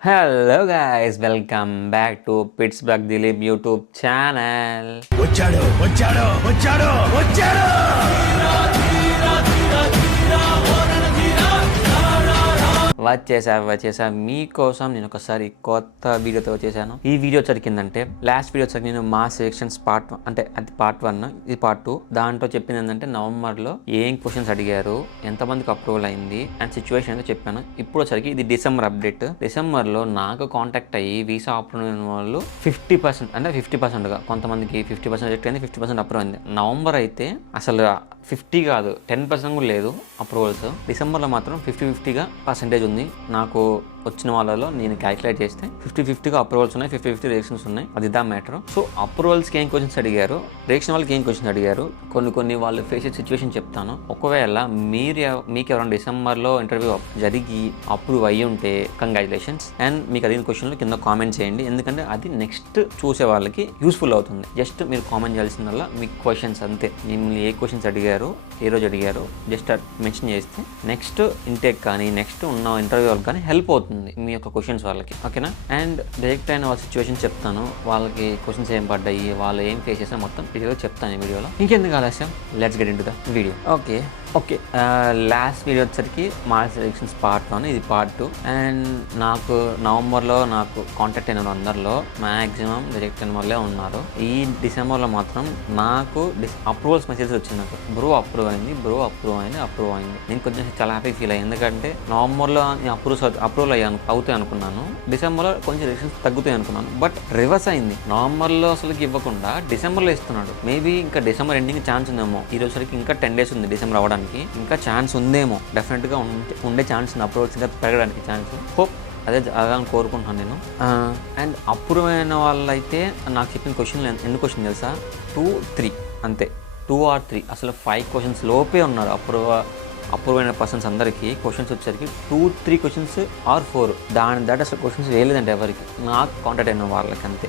Hello guys, welcome back to Pittsburgh Dilip YouTube channel. వచ్చాడు వచ్చాడు వచ్చాడు వచ్చాడు వచ్చేసా మీకోసం నేను ఒకసారి కొత్త వీడియోతో వచ్చేసాను. ఈ వీడియో జరిగిందంటే లాస్ట్ వీడియో వచ్చి నేను మా సెలక్షన్స్ పార్ట్ అంటే అది పార్ట్ 1, ఇది పార్ట్ 2. దాంట్లో చెప్పింది ఏంటంటే నవంబర్లో ఏం క్వశ్చన్స్ అడిగారు, ఎంతమందికి అప్రూవల్ అయింది అండ్ సిచ్యువేషన్ అయితే చెప్పాను. ఇప్పుడు వచ్చరికి ఇది డిసెంబర్ అప్డేట్. డిసెంబర్లో నాకు కాంటాక్ట్ అయ్యి వీసా అప్రూవల్ అయిన వాళ్ళు 50%, అంటే 50%గా కొంతమందికి 50% రిజెక్ట్ అయింది, 50% అప్రూవ్ అయింది. నవంబర్ అయితే అసలు 50 కాదు 10% కూడా లేదు అప్రూవల్స్. డిసెంబర్లో మాత్రం 50-50గా పర్సెంటేజ్ ఉంది. నాకు వచ్చిన వాళ్ళలో నేను క్యాలిక్యులేట్ చేస్తే 50-50గా అప్రూవల్స్ ఉన్నాయి, 50-50 రిజెక్షన్స్ ఉన్నాయి. అది దా మ్యాటర్. సో అప్రూవల్స్కి ఏం క్వశ్చన్స్ అడిగారు, రిజెక్షన్ వాళ్ళకి ఏం క్వశ్చన్స్ అడిగారు, కొన్ని వాళ్ళు ఫేస్ సిచ్యువేషన్ చెప్తాను. ఒకవేళ మీకు ఎవరైనా డిసెంబర్లో ఇంటర్వ్యూ జరిగి అప్రూవ్ అయ్యి ఉంటే కంగ్రాచులేషన్స్. అండ్ మీకు అడిగిన క్వశ్చన్లు కింద కామెంట్ చేయండి, ఎందుకంటే అది నెక్స్ట్ చూసే వాళ్ళకి యూస్ఫుల్ అవుతుంది. జస్ట్ మీరు కామెంట్ చేయాల్సిందల్లా మీ క్వశ్చన్స్ అంతే. మిమ్మల్ని ఏ క్వశ్చన్స్ అడిగారు, ఏ రోజు అడిగారు జస్ట్ మెన్షన్ చేస్తే నెక్స్ట్ ఇంటేక్ కానీ నెక్స్ట్ ఉన్న ఇంటర్వ్యూ వాళ్ళకి కానీ హెల్ప్ అవుతుంది మీ యొక్క క్వశ్చన్స్ వాళ్ళకి, ఓకేనా. అండ్ డైరెక్ట్ అయిన వాళ్ళ సిచ్యువేషన్ చెప్తాను, వాళ్ళకి క్వశ్చన్స్ ఏం పడ్డాయి, వాళ్ళు ఏం ఫేస్ చేసినా మొత్తం వీడియోలో చెప్తాను. ఈ వీడియోలో ఇంకెందుకు ఆలస్యం, let's get into the video. Okay last video వచ్చరికి మా సెలక్షన్స్ పార్ట్ 1, ఇది పార్ట్ 2. అండ్ నాకు నవంబర్లో నాకు కాంటాక్ట్ అయిన అందరిలో మ్యాక్సిమం రిజెక్ట్ అయిన వాళ్ళే ఉన్నారు. ఈ డిసెంబర్లో మాత్రం నాకు అప్రూవల్స్ మెసేజ్ వచ్చింది. నాకు బ్రో అప్రూవ్ అయింది. నేను కొంచెం చాలా హ్యాపీ ఫీల్ అయ్యాను, ఎందుకంటే నవంబర్లో నేను అప్రూవల్ అవుతాయి అనుకున్నాను, డిసెంబర్లో కొంచెం రిజెక్షన్స్ తగ్గుతాయి అనుకున్నాను. బట్ రివర్స్ అయింది. నవంబర్లో అసలుకి ఇవ్వకుండా డిసెంబర్లో ఇస్తున్నాడు. మేబీ ఇంకా డిసెంబర్ ఎండింగ్ ఛాన్స్ ఉందేమో. ఈ రోజు సరికి ఇంకా 10 days ఉంది డిసెంబర్ అవ్వడానికి, ఇంకా ఛాన్స్ ఉందేమో. డెఫినెట్గా ఉండే ఛాన్స్ ఉంది, అప్రూవల్స్ ఇంకా పెరగడానికి ఛాన్స్. హోప్ అదే కోరుకుంటున్నాను నేను. అండ్ అప్రూవ్ అయిన వాళ్ళైతే నాకు చెప్పిన క్వశ్చన్లు ఎన్ని క్వశ్చన్ తెలుసా, 2-3 అంతే, 2 or 3 అసలు 5 questions లోపే ఉన్నారు. అప్రూవ్ అయిన పర్సన్స్ అందరికీ క్వశ్చన్స్ వచ్చేసరికి 2-3 questions or 4, దాని దాటి అసలు క్వశ్చన్స్ వేయలేదంటే ఎవరికి. నాకు కాంటాక్ట్ అయిన వాళ్ళకి అంతే,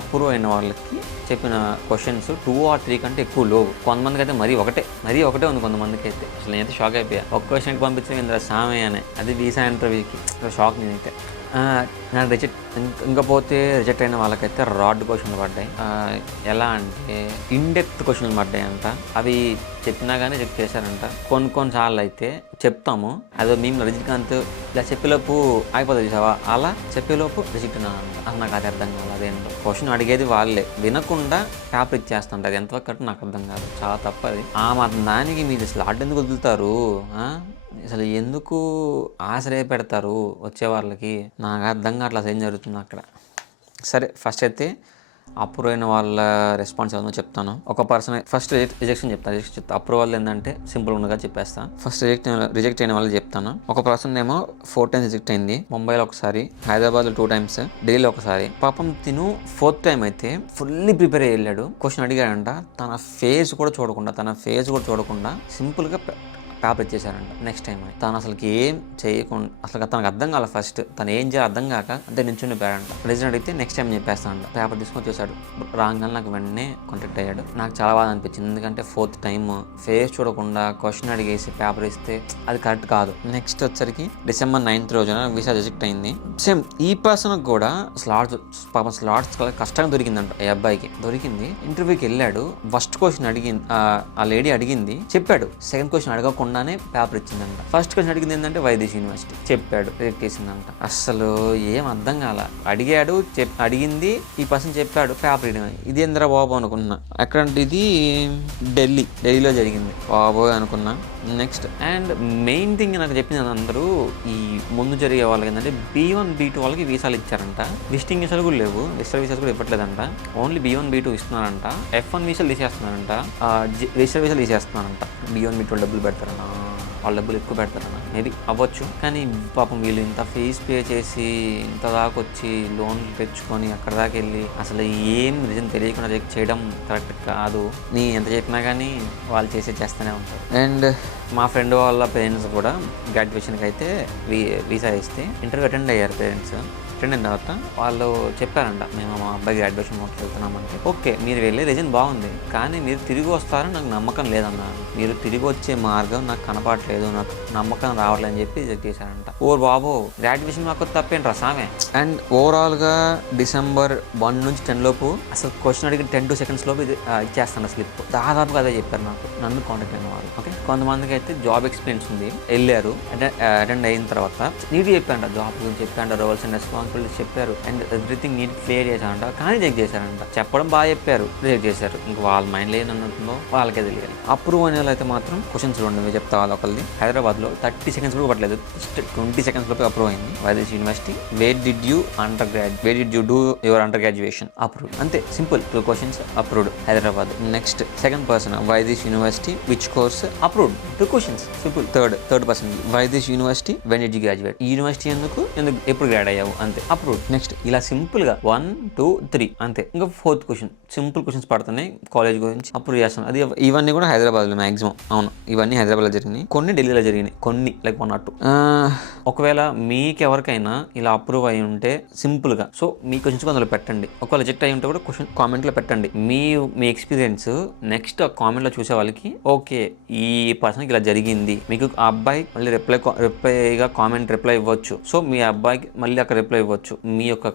అప్రూవ్ అయిన వాళ్ళకి చెప్పిన క్వశ్చన్స్ 2 or 3 కంటే ఎక్కువ లేవు. కొంతమందికి అయితే మరీ ఒకటే ఉంది. కొంతమందికి అయితే అసలు నేనైతే షాక్ అయిపోయా. ఒక క్వశ్చన్కి పంపించింది ఇందులో సామే అనే, అది వీసా ఇంటర్వ్యూకి. షాక్ నేనైతే. నాకు రిజెక్ట్ అయిన వాళ్ళకైతే రాడ్ క్వశ్చన్లు పడ్డాయి. ఎలా అంటే ఇన్డెప్త్ క్వశ్చన్లు పడ్డాయి అంట. అవి చెప్పినా కానీ రిజెక్ట్ చేశారంట. కొన్నిసార్లు అయితే చెప్తాము, అదో మేము రజనీకాంత్ ఇలా చెప్పేలోపు అయిపోతుంది చూసావా, అలా చెప్పేలోపు రిజెక్ట్ అన్నానంట. అసలు నాకు అది అర్థం కాదు. అదేంటో క్వశ్చన్ అడిగేది వాళ్ళే, వినకుండా పేపర్ ఇచ్చేస్తుంట. అది ఎంతవరకు కట్టు నాకు అర్థం కాదు, చాలా తప్పది. మాత్రం దానికి మీరు స్లాట్ ఎందుకు వదులుతారు, అసలు ఎందుకు ఆశ్రయ పెడతారు వచ్చే వాళ్ళకి, నాకు అర్థం కావట్లేదు అసలు ఏం జరుగుతుంది అక్కడ. సరే, ఫస్ట్ అయితే అప్రూవ్ అయిన వాళ్ళ రెస్పాన్స్ ఏమో చెప్తాను. ఒక పర్సన్ ఫస్ట్ రిజెక్షన్ చెప్తాను. అప్రూవల్ ఏంటంటే సింపుల్ ఉండగా చెప్పేస్తాను. ఫస్ట్ రిజెక్ట్ అయిన వాళ్ళు చెప్తాను. ఒక పర్సన్ ఏమో 4 times రిజెక్ట్ అయింది. ముంబైలో ఒకసారి, హైదరాబాద్లో 2 times, ఢిల్లీలో ఒకసారి. పాపం తిను 4th time అయితే ఫుల్లీ ప్రిపేర్ అయ్యి వెళ్ళాడు. క్వశ్చన్ అడిగాడంట, తన ఫేస్ కూడా చూడకుండా సింపుల్గా పేపర్ ఇచ్చేసారంట. నెక్స్ట్ టైం తను అసలుకి ఏం చేయకుండా, అసలు తనకు అర్థం కాల. ఫస్ట్ తను ఏం చేయాలి అర్థం కాక అంతే నించుని పేరంట. రిజల్ట్ అడిగితే నెక్స్ట్ టైం చెప్పేస్తానంట. పేపర్ తీసుకొని చూసాడు, రాగానే నాకు వెంటనే కాంటాక్ట్ అయ్యాడు. నాకు చాలా బాగా అనిపించింది, ఎందుకంటే 4th time ఫేస్ చూడకుండా క్వశ్చన్ అడిగేసి పేపర్ ఇస్తే అది కరెక్ట్ కాదు. నెక్స్ట్ వచ్చరికి December 9th రోజున వీసా రిజెక్ట్ అయింది. సేమ్ ఈ పర్సన్కి కూడా స్లాట్స్ కష్టంగా దొరికిందంట. ఈ అబ్బాయికి దొరికింది. ఇంటర్వ్యూకి వెళ్ళాడు. ఫస్ట్ క్వశ్చన్ అడిగింది, ఆ లేడీ అడిగింది, చెప్పాడు. సెకండ్ క్వశ్చన్ అడగకుండా పేపర్ ఇచ్చిందంట. ఫస్ట్ క్వశ్చన్ అడిగింది ఏంటంటే వైదేశీ యూనివర్సిటీ, చెప్పాడు, రిజెక్ట్ చేసిందంట. అసలు ఏం అర్థం కాల. అడిగింది ఈ పర్సన్ చెప్పాడు, పేపర్ ఇవ్వడం. ఇది ఏంద్రా బాబు అనుకున్నా. ఎక్కడంటే ఇది ఢిల్లీలో జరిగింది. బాబోయ్ అనుకున్నా. నెక్స్ట్ అండ్ మెయిన్ థింగ్ నాకు చెప్పింది అందరూ, ఈ ముందు జరిగే వాళ్ళకి ఏంటంటే B1 B2 వాళ్ళకి వీసాలు ఇచ్చారంట. విజిటింగ్ వీసాలు కూడా లేవు, విజిటర్ వీసాలు కూడా ఇవ్వట్లేదంట. Only B1 B2 ఇస్తున్నారంట. F1 వీసాలు తీసేస్తున్నారంట, విజిటర్ వీసాలు తీసేస్తున్నారంట. B1 B2 డబ్బులు పెడతారన్న, వాళ్ళ డబ్బులు ఎక్కువ పెడతారన్న. మేబీ అవ్వచ్చు, కానీ పాపం వీళ్ళు ఇంత ఫీజ్ పే చేసి ఇంత దాకా వచ్చి లోన్లు తెచ్చుకొని అక్కడ దాకా వెళ్ళి అసలు ఏం రీజన్ తెలియకుండా రిజెక్ట్ చేయడం కరెక్ట్ కాదు. నీ ఎంత చెప్పినా కానీ వాళ్ళు చేస్తూనే ఉంటారు. అండ్ మా ఫ్రెండ్ వాళ్ళ పేరెంట్స్ కూడా గ్రాడ్యుయేషన్కి అయితే వీసా ఇస్తే ఇంటర్వ్యూ అటెండ్ అయ్యారు పేరెంట్స్. అటెండ్ అయిన తర్వాత వాళ్ళు చెప్పారంట, మేము మా అబ్బాయి గ్రాడ్యుయేషన్ మొత్తం వెళ్తున్నామంటే, ఓకే మీరు వెళ్ళే రీజన్ బాగుంది, కానీ మీరు తిరిగి వస్తారని నాకు నమ్మకం లేదన్నారు. మీరు తిరిగి వచ్చే మార్గం నాకు కనపడలేదు, నాకు నమ్మకం రావట్లేదు అని చెప్పి రిజెక్ట్ చేశారంట. ఓ బాబు గ్రాడ్యుయేషన్ మాకు తప్పేంట్రా సామే. అండ్ ఓవరాల్గా December 1 నుంచి 10 లోపు అసలు క్వశ్చన్ అడిగిన 10 to seconds లోపు ఇది ఇచ్చేస్తాను స్లిప్. దాదాపుగా అదే చెప్పారు నాకు, నన్ను కాంటాక్ట్ అయిన వాళ్ళు. ఓకే, కొంతమందికి అయితే జాబ్ ఎక్స్పీరియన్స్ ఉంది, వెళ్ళారు, అటెండ్ అయిన తర్వాత నీట్ చెప్పారంట, జాబ్ గురించి చెప్పారంట, రోల్స్ అండ్ రెస్పాన్సిబిలిటీస్ చెప్పారు, అండ్ ఎవ్రీథింగ్ నీట్ క్లియర్ చేశారంట. కానీ రిజెక్ట్ చేశారంట. చెప్పడం బాగా చెప్పారు, రిజెక్ట్ చేశారు. ఇంకా వాళ్ళ మైండ్లో ఏమన్నట్టుందో వాళ్ళకే తెలియాలి. అప్రూవ్ అనే వాళ్ళు అయితే మాత్రం క్వశ్చన్స్ ఉండవు చెప్తా. వాళ్ళు ఒకరిది హైదరాబాద్లో 30 seconds కూడా పట్టలేదు, జస్ట్ 20 seconds లోపు అప్రూవ్ అయింది. Why this university, where did you do your undergraduation, approve. అంతే, simple. 2 questions approved, Hyderabad. Next second person, why this university, which course, approved, 2 questions, simple. Third person, why this university, when did you graduate, ఈ university ఎందుకు ఎప్పుడు grad అయ్యావు, అంతే, approved. Next ఇలా simple గా 1, 2, 3 అంతే. ఇంకా 4th క్వశ్చన్, సింపుల్ క్వశ్చన్స్ పడుతున్నాయి కాలేజ్ గురించి, అప్రూవ్ చేస్తాను. అది ఇవన్నీ కూడా హైదరాబాద్లో మాక్సిమం. అవును, ఇవన్నీ హైదరాబాద్లో జరిగినాయి, కొన్ని ఢిల్లీలో జరిగినాయి, కొన్ని లైక్ 1 or 2. ఒకవేళ మీకు ఎవరికైనా ఇలా అప్రూవ్ అయి ఉంటే సింపుల్ గా, సో మీ క్వశ్చన్స్ అందులో పెట్టండి. ఒకవేళ రిజెక్ట్ అయి ఉంటే కూడా క్వశ్చన్ కామెంట్ లో పెట్టండి. మీ ఎక్స్పీరియన్స్ నెక్స్ట్ కామెంట్ లో చూసే వాళ్ళకి, ఓకే ఈ పర్సన్కి ఇలా జరిగింది, మీకు ఆ అబ్బాయి మళ్ళీ రిప్లైగా కామెంట్ రిప్లై ఇవ్వచ్చు, సో మీ అబ్బాయికి మళ్ళీ అక్కడ రిప్లై ఇవ్వచ్చు. మీ యొక్క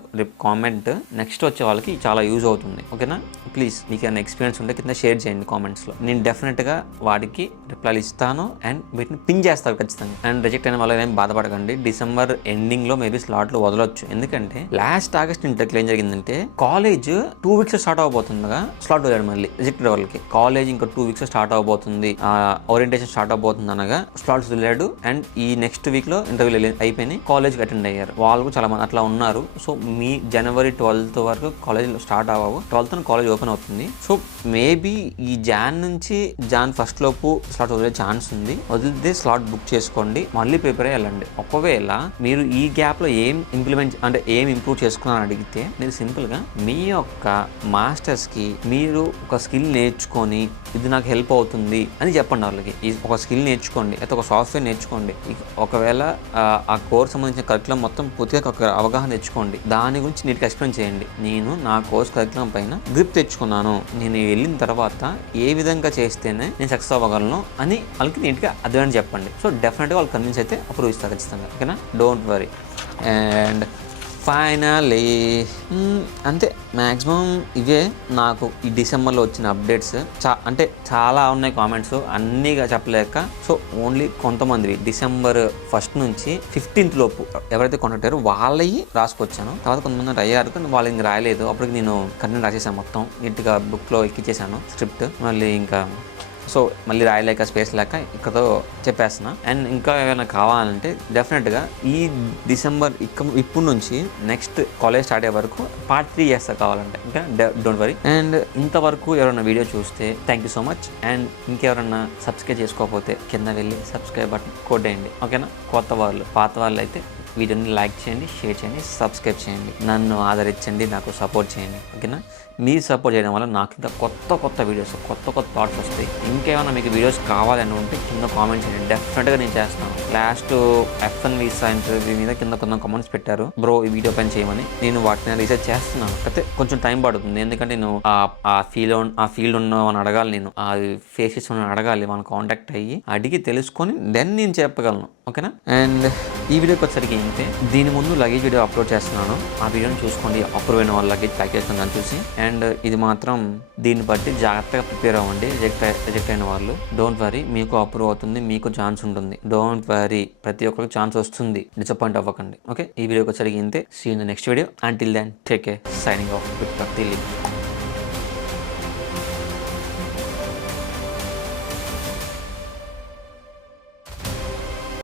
కామెంట్ నెక్స్ట్ వచ్చే వాళ్ళకి చాలా యూజ్ అవుతుంది. ఓకేనా, ప్లీజ్ మీకు ఏమైనా ఎక్స్పీరియన్స్ ఉంటే కింద షేర్ చేయండి కామెంట్స్లో. నేను డెఫినెట్గా వాటికి రిప్లైలు ఇస్తాను అండ్ వీటిని పిన్ చేస్తాను ఖచ్చితంగా. అండ్ రిజెక్ట్ అయిన వాళ్ళు ఏం బాధపడకండి, December ఎండింగ్లో మేబీ స్లాట్లు వదలొచ్చు. ఎందుకంటే లాస్ట్ ఆగస్ట్ ఇంటర్కి ఏం జరిగిందంటే, కాలేజ్ 2 weeks స్టార్ట్ అవబోతుండగా స్లాట్ వదిలాడు మళ్ళీ రిజెక్టెడ్ వాళ్ళకి. కాలేజ్ ఇంకా 2 weeks స్టార్ట్ అవబోతుంది, ఓరియంటేషన్ స్టార్ట్ అవబోతుంది అనగా స్లాట్స్ వదిలాడు. అండ్ ఈ నెక్స్ట్ వీక్లో ఇంటర్వ్యూలు అయిపోయినాయి, కాలేజ్కి అటెండ్ అయ్యారు. వాళ్ళు చాలా మంది అట్లా ఉన్నారు. సో మీ January 12th వరకు కాలేజ్ స్టార్ట్ అవ్వవు, 12th కాలేజ్ ఓపెన్ అవుతుంది. సో మేబీ ఈ Jan నుంచి Jan 1st లోపు స్లాట్ వదిలే ఛాన్స్ ఉంది. వదిలితే స్లాట్ బుక్ చేసుకోండి, మళ్ళీ ప్రిపేర్ అయ్యి వెళ్ళండి. ఒకవేళ మీరు ఈ గ్యాప్లో ఏం ఇంప్రూవ్ చేసుకున్నారని అడిగితే, నేను సింపుల్గా మీ యొక్క మాస్టర్స్కి మీరు ఒక స్కిల్ నేర్చుకొని ఇది నాకు హెల్ప్ అవుతుంది అని చెప్పండి వాళ్ళకి. ఒక స్కిల్ నేర్చుకోండి, అయితే ఒక సాఫ్ట్వేర్ నేర్చుకోండి. ఒకవేళ ఆ కోర్స్ సంబంధించిన కరికులం మొత్తం పూర్తిగా ఒక అవగాహన తెచ్చుకోండి, దాని గురించి నీట్గా ఎక్స్ప్లెయిన్ చేయండి. నేను నా కోర్స్ కరికులం పైన గ్రిప్ తెచ్చుకున్నాను, నేను వెళ్ళిన తర్వాత ఏ విధంగా చేస్తేనే నేను సక్సెస్ అవ్వగలను అని వాళ్ళకి నీట్గా అర్థమని చెప్పండి. సో డెఫినెట్గా వాళ్ళు కన్విన్స్ అయితే అప్రూవ్ ఇస్తారు ఖచ్చితంగా. ఓకేనా, డోంట్ వరీ. అండ్ ఫైనలీ అంతే, మ్యాక్సిమం ఇవే నాకు ఈ Decemberలో వచ్చిన అప్డేట్స్. అంటే చాలా ఉన్నాయి కామెంట్స్, అన్నీగా చెప్పలేక. సో ఓన్లీ కొంతమంది December 1st నుంచి 15th లోపు ఎవరైతే కాంటాక్ట్ అయ్యారో వాళ్ళవి రాసుకొచ్చాను. తర్వాత కొంతమంది అయ్యారు కానీ వాళ్ళు ఇంక రాయలేదు. అప్పటికి నేను కంటెంట్ రాసేసాను, మొత్తం నీట్గా బుక్లో ఎక్కించేసాను స్క్రిప్ట్. మళ్ళీ ఇంకా సో మళ్ళీ రాయలేక స్పేస్ లేక ఇక్కడతో చెప్పేస్తున్నా. అండ్ ఇంకా ఏమైనా కావాలంటే డెఫినెట్గా ఈ December ఇప్పుడు నుంచి నెక్స్ట్ కాలేజ్ స్టార్ట్ అయ్యే వరకు part 3 చేస్తా కావాలంటే. ఇంకా డోంట్ వరీ. అండ్ ఇంతవరకు ఎవరైనా వీడియో చూస్తే thank you so much. And ఇంకెవరన్నా సబ్స్క్రైబ్ చేసుకోకపోతే కింద వెళ్ళి సబ్స్క్రైబ్ బటన్ కొట్టేయండి. ఓకేనా, కొత్త వాళ్ళు, పాత వాళ్ళు అయితే వీడియోని లైక్ చేయండి, షేర్ చేయండి, సబ్స్క్రైబ్ చేయండి, నన్ను ఆదరించండి, నాకు సపోర్ట్ చేయండి. ఓకేనా, మీరు సపోర్ట్ చేయడం వల్ల నాకు ఇంకా కొత్త వీడియోస్, కొత్త థాట్స్ వస్తాయి. ఇంకేమైనా మీకు వీడియోస్ కావాలని ఉంటే కింద కామెంట్ చేయండి, డెఫినెట్గా నేను చేస్తాను. లాస్ట్ F1 వీసా ఇంటర్వ్యూ మీద కింద కొంత కామెంట్స్ పెట్టారు, బ్రో ఈ వీడియో పని చేయమని. నేను వాటిని రీసెర్చ్ చేస్తున్నాను, అయితే కొంచెం టైం పడుతుంది. ఎందుకంటే నేను ఆ ఫీల్డ్ ఉన్నవని అడగాలి, నేను ఆ ఫేసెస్ ఉన్న అడగాలి, మన కాంటాక్ట్ అయ్యి అడిగి తెలుసుకొని దెన్ నేను చెప్పగలను. ఓకేనా, అండ్ ఈ వీడియోకి వచ్చేసరికి ఏంటంటే, దీని ముందు లగేజ్ వీడియో అప్లోడ్ చేస్తున్నాను, ఆ వీడియోని చూసుకోండి. అప్రూవ్ అయిన వాళ్ళ లగేజ్ ప్యాక్ చేస్తుందని చూసి. అండ్ ఇది మాత్రం దీన్ని బట్టి జాగ్రత్తగా ప్రిపేర్ అవ్వండి. రిజెక్ట్ అయిన వాళ్ళు డోంట్ వరీ, మీకు అప్రూవ్ అవుతుంది, మీకు ఛాన్స్ ఉంటుంది. డోంట్ వరీ, ప్రతి ఒక్కరికి ఛాన్స్ వస్తుంది, డిసప్పాయింట్ అవ్వకండి. ఓకే, ఈ వీడియోకి వచ్చేసరికి ఇంతే. See in the next video. Until then take care, signing off with Dilip.